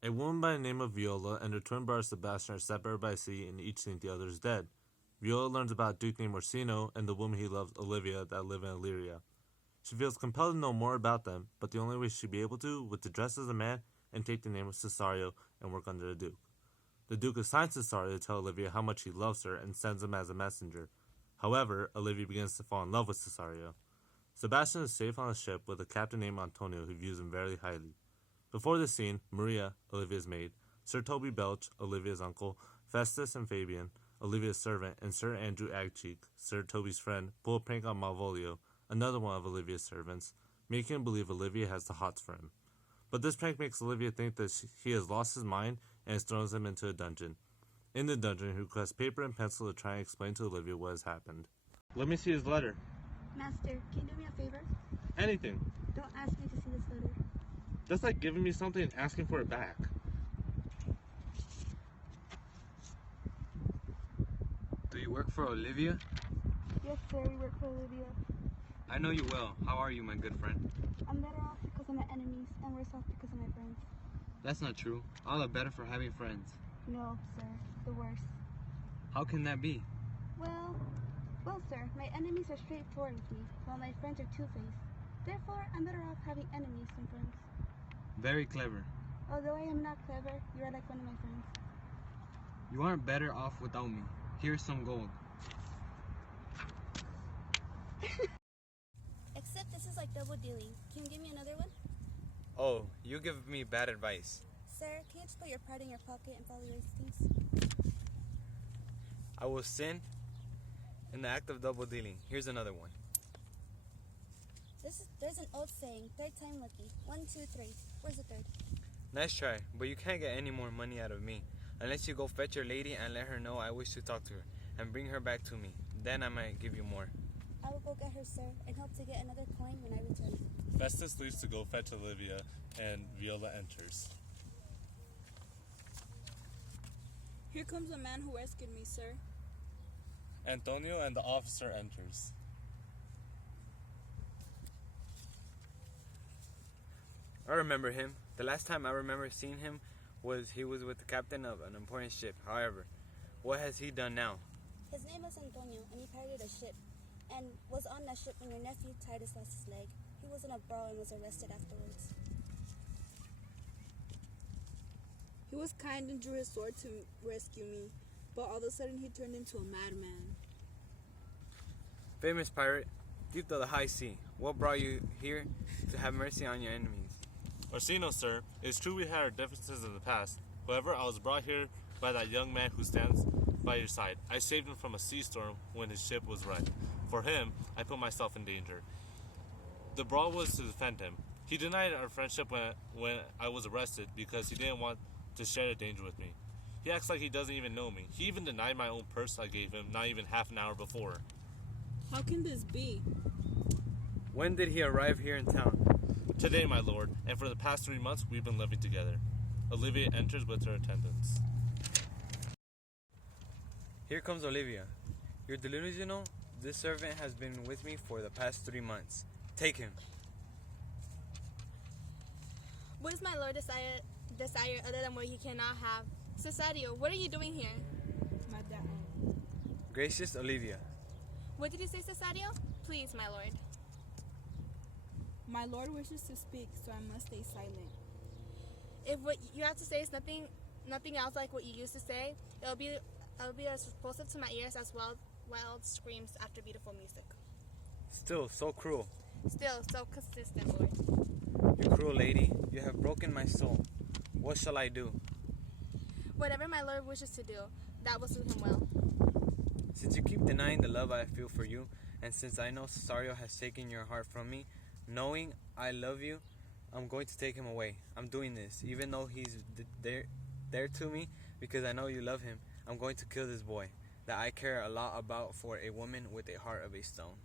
A woman by the name of Viola and her twin brother Sebastian are separated by sea and each think the other is dead. Viola learns about a duke named Orsino and the woman he loves, Olivia, that live in Illyria. She feels compelled to know more about them, but the only way she'd be able to was to dress as a man and take the name of Cesario and work under the duke. The duke assigns Cesario to tell Olivia how much he loves her and sends him as a messenger. However, Olivia begins to fall in love with Cesario. Sebastian is safe on a ship with a captain named Antonio who views him very highly. Before this scene, Maria, Olivia's maid, Sir Toby Belch, Olivia's uncle, Festus and Fabian, Olivia's servant, and Sir Andrew Agcheek, Sir Toby's friend, pull a prank on Malvolio, another one of Olivia's servants, making him believe Olivia has the hots for him. But this prank makes Olivia think that he has lost his mind and throws him into a dungeon. In the dungeon, he requests paper and pencil to try and explain to Olivia what has happened. Let me see his letter. Master, can you do me a favor? Anything. Don't ask me to see this letter. That's like giving me something and asking for it back. Do you work for Olivia? Yes, sir, we work for Olivia. I know you well. How are you, my good friend? I'm better off because of my enemies and worse off because of my friends. That's not true. All the better for having friends. No, sir, the worst. How can that be? Well, sir, my enemies are straightforward with me, while my friends are two-faced. Therefore, I'm better off having enemies than friends. Very clever. Although I am not clever, you are like one of my friends. You aren't better off without me. Here's some gold. Except this is like double dealing. Can you give me another one? Oh, you give me bad advice. Sir, can you just put your pride in your pocket and follow your instincts? I will sin in the act of double dealing. Here's another one. There's an old saying, third time lucky. 1, 2, 3. Where's the third? Nice try, but you can't get any more money out of me unless you go fetch your lady and let her know I wish to talk to her and bring her back to me. Then I might give you more. I will go get her, sir, and hope to get another coin when I return. Festus leaves to go fetch Olivia, and Viola enters. Here comes a man who rescued me, sir. Antonio and the officer enters. I remember him. The last time I remember seeing him he was with the captain of an important ship. However, what has he done now? His name was Antonio, and he piloted a ship, and was on that ship when your nephew Titus lost his leg. He was in a brawl and was arrested afterwards. He was kind and drew his sword to rescue me, but all of a sudden he turned into a madman. Famous pirate, deep to the high sea, what brought you here to have mercy on your enemies? Orsino, sir, it is true we had our differences in the past. However, I was brought here by that young man who stands by your side. I saved him from a sea storm when his ship was wrecked. For him, I put myself in danger. The brawl was to defend him. He denied our friendship when I was arrested because he didn't want to share the danger with me. He acts like he doesn't even know me. He even denied my own purse I gave him not even half an hour before. How can this be? When did he arrive here in town? Today, my lord, and for the past 3 months, we've been living together. Olivia enters with her attendants. Here comes Olivia. You're delusional. This servant has been with me for the past 3 months. Take him. What does my lord desire other than what he cannot have? Cesario, what are you doing here? Madame. Gracious Olivia. What did you say, Cesario? Please, my lord. My lord wishes to speak, so I must stay silent. If what you have to say is nothing else like what you used to say, it'll be as repulsive to my ears as wild screams after beautiful music. Still so cruel. Still so consistent, lord. You cruel lady, you have broken my soul. What shall I do? Whatever my lord wishes to do, that will suit him well. Since you keep denying the love I feel for you, and since I know Cesario has taken your heart from me, knowing I love you, I'm going to take him away. I'm doing this, even though he's there to me, because I know you love him. I'm going to kill this boy that I care a lot about for a woman with a heart of a stone.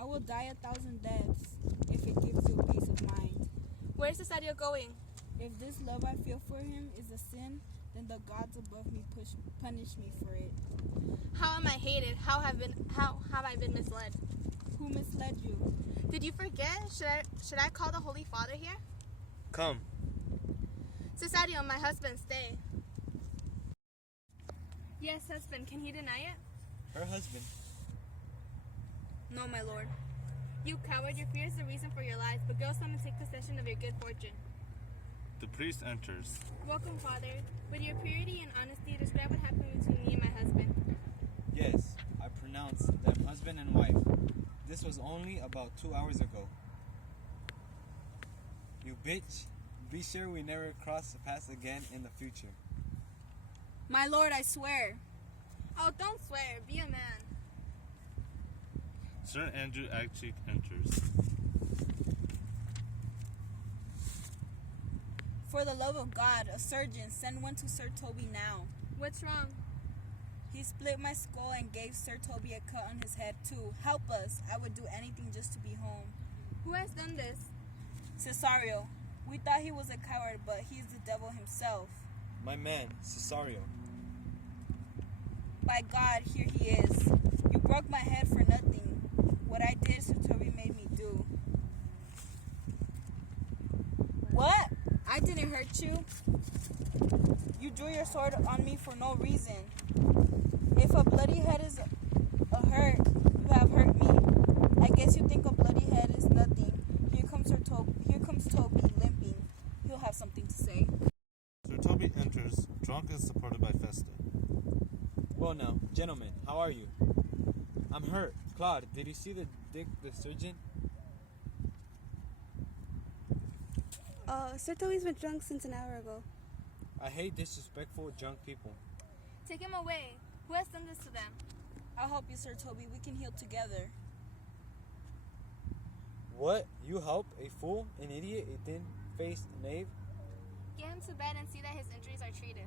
I will die 1,000 deaths if it gives you peace of mind. Where's Cesario going? If this love I feel for him is a sin, then the gods above me punish me for it. How am I hated? How have I been misled? Who misled you? Did you forget? Should I call the Holy Father here? Come. Cesario, my husband, stay. Yes, husband, can he deny it? Her husband. No, my lord. You coward, your fear is the reason for your lies, but go some and take possession of your good fortune. The priest enters. Welcome, Father. With your purity and honesty, describe what happened between me and my husband. Yes, I pronounce them husband and wife. This was only about 2 hours ago. You bitch. Be sure we never cross paths again in the future. My lord, I swear. Oh, don't swear. Be a man. Sir Andrew Agcheek enters. For the love of God, a surgeon, send one to Sir Toby now. What's wrong? He split my skull and gave Sir Toby a cut on his head too. Help us. I would do anything just to be home. Who has done this? Cesario. We thought he was a coward, but he's the devil himself. My man, Cesario. By God, here he is. You broke my head for nothing. What I did, Sir Toby made me do. What? I didn't hurt you. You drew your sword on me for no reason. If a bloody head is a hurt, you have hurt me. I guess you think a bloody head is nothing. Here comes Toby limping. He'll have something to say. Sir Toby enters, drunk and supported by Festa. Well now, gentlemen, how are you? I'm hurt. Claude, did you see the surgeon? Sir Toby's been drunk since an hour ago. I hate disrespectful drunk people. Take him away. Who has done this to them? I'll help you, Sir Toby. We can heal together. What? You help a fool, an idiot, a thin-faced knave? Get him to bed and see that his injuries are treated.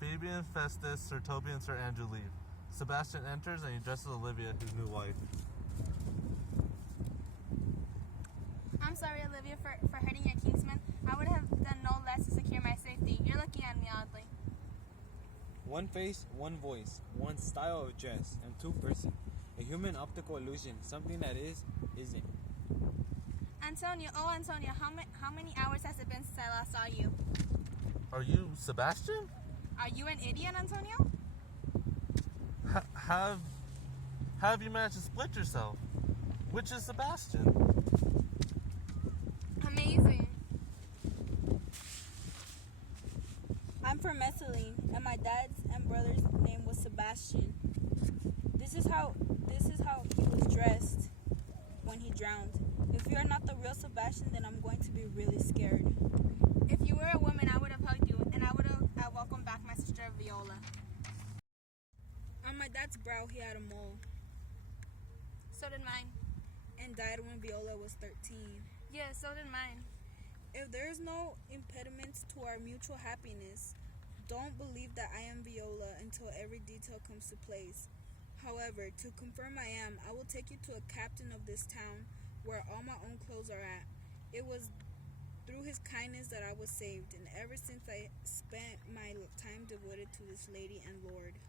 Fabian, Festus, Sir Toby, and Sir Andrew leave. Sebastian enters and he addresses Olivia, his new wife. I'm sorry, Olivia, for hurting your kinsman. I would have done no less to secure my safety. You're looking at me oddly. One face, one voice, one style of dress, and two persons. A human optical illusion, something that isn't. Antonio, how many hours has it been since I last saw you? Are you Sebastian? Are you an idiot, Antonio? Have you managed to split yourself? Which is Sebastian? Amazing. I'm from Messaline, and my dad's and brother's name was Sebastian. This is how he was dressed when he drowned. If you're not the real Sebastian, then I'm going to be really scared. If you were a woman, I would have hugged you, and I would have welcomed back my sister Viola. On my dad's brow, he had a mole, So did mine. and died when Viola was 13. Yeah, so did mine. If there is no impediments to our mutual happiness, don't believe that I am Viola until every detail comes to place. However, to confirm I am, I will take you to a captain of this town where all my own clothes are at. It was through his kindness that I was saved, and ever since I spent my time devoted to this lady and lord.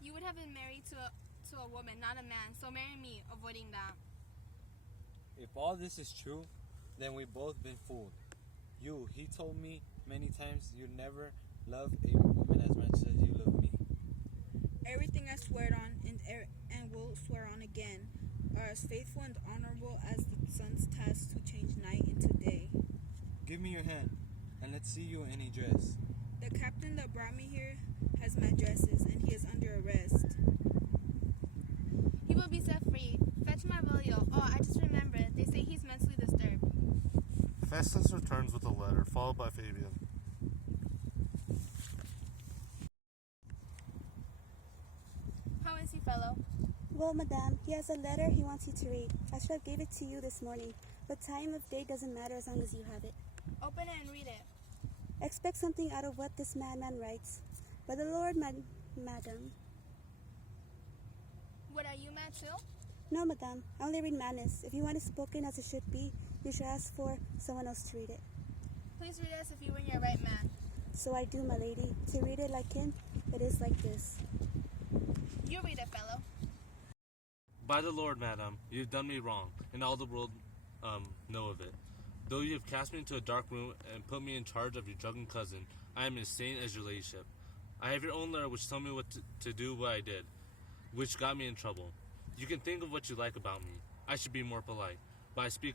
You would have been married to a woman, not a man, so marry me, avoiding that. If all this is true, then we've both been fooled. He told me many times you'd never love a woman as much as you love me. Everything I swear on and will swear on again are as faithful and honorable as the sun's task to change night into day. Give me your hand, and let's see you in a dress. The captain that brought me here has my dresses, and he is under arrest. He will be set free. Fetch Marvelio. Oh, I just remembered. They say he's mentally disturbed. Festus returns with a letter, followed by Fabian. How is he, fellow? Well, madame, he has a letter he wants you to read. I should have gave it to you this morning, but time of day doesn't matter as long as you have it. Open it and read it. Expect something out of what this madman writes. By the Lord, madam. What, are you mad too? No, madame, I only read madness. If you want it spoken as it should be, you should ask for someone else to read it. Please read us if you were in your right man. So I do, my lady. To read it like him, it is like this. You read it, fellow. By the Lord, madam, you have done me wrong, and all the world know of it. Though you have cast me into a dark room and put me in charge of your drunken cousin, I am as sane as your ladyship. I have your own letter which told me what to do what I did, which got me in trouble. You can think of what you like about me. I should be more polite, but I speak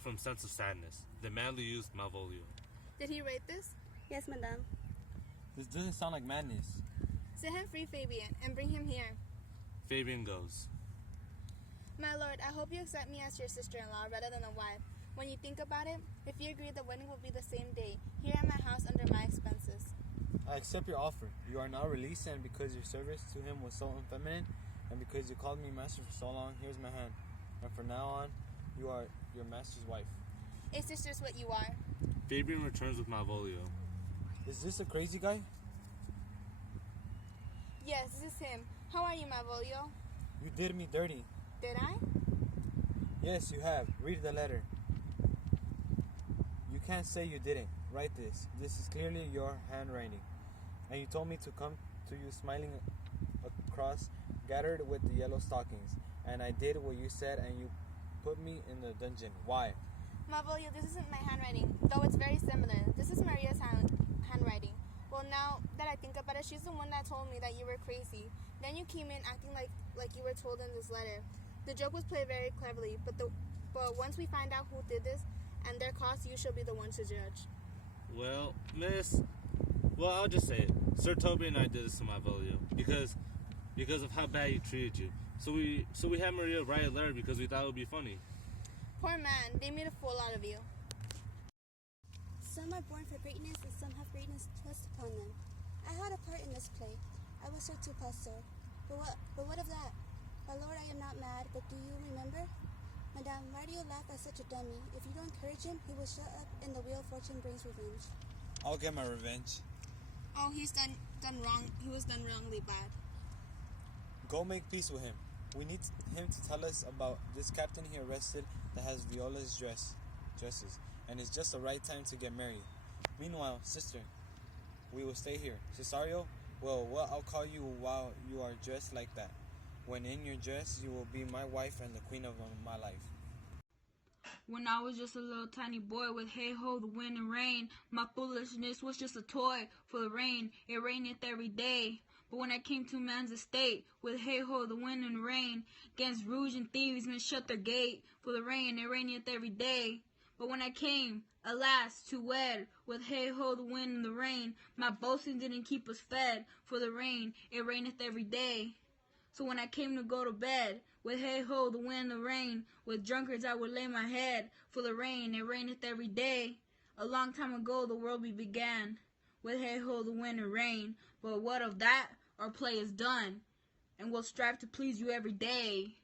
from sense of sadness. The manly youth Malvolio. Did he write this? Yes, madame. This doesn't sound like madness. Set him free, Fabian, and bring him here. Fabian goes. My lord, I hope you accept me as your sister-in-law rather than a wife. When you think about it, if you agree the wedding will be the same day, here at my house under my expenses. I accept your offer. You are now released, and because your service to him was so unfeminine, and because you called me master for so long, here's my hand. And from now on, you are your master's wife. A sister's what you are. Fabian returns with Malvolio. Is this a crazy guy? Yes, this is him. How are you, Malvolio? You did me dirty. Did I? Yes, you have. Read the letter. You can't say you didn't. Write this. This is clearly your handwriting. And you told me to come to you smiling across, gathered with the yellow stockings. And I did what you said, and you put me in the dungeon. Why? Malvolio, this isn't my handwriting, though it's very similar. This is Maria's handwriting. Well, now that I think about it, she's the one that told me that you were crazy. Then you came in acting like you were told in this letter. The joke was played very cleverly, but once we find out who did this and their cost, you shall be the one to judge. Well, miss, I'll just say it. Sir Toby and I did this to Malvolio because of how bad he treated you. So we had Maria write a letter because we thought it would be funny. Poor man, they made a fool out of you. Some are born for greatness, and some have greatness thrust upon them. I had a part in this play. I was Sir Tupasso. But what of that? My lord, I am not mad, but do you remember? Madame, why do you laugh at such a dummy? If you don't encourage him, he will shut up, and the wheel of fortune brings revenge. I'll get my revenge. Oh, he's done wrong. He was done wrongly bad. Go make peace with him. We need him to tell us about this captain he arrested that has Viola's dresses, and it's just the right time to get married. Meanwhile, sister, we will stay here. Cesario, well, I'll call you while you are dressed like that. When in your dress, you will be my wife and the queen of my life. When I was just a little tiny boy with hey-ho, the wind and rain, my foolishness was just a toy for the rain. It raineth every day. But when I came to man's estate, with hey-ho, the wind and rain, against rouge and thieves men shut their gate, for the rain, it raineth every day. But when I came, alas, to wed, with hey-ho, the wind and the rain, my boasting didn't keep us fed, for the rain, it raineth every day. So when I came to go to bed, with hey-ho, the wind and the rain, with drunkards I would lay my head, for the rain, it raineth every day. A long time ago the world we began, with hey-ho, the wind and rain, but what of that? Our play is done, and we'll strive to please you every day.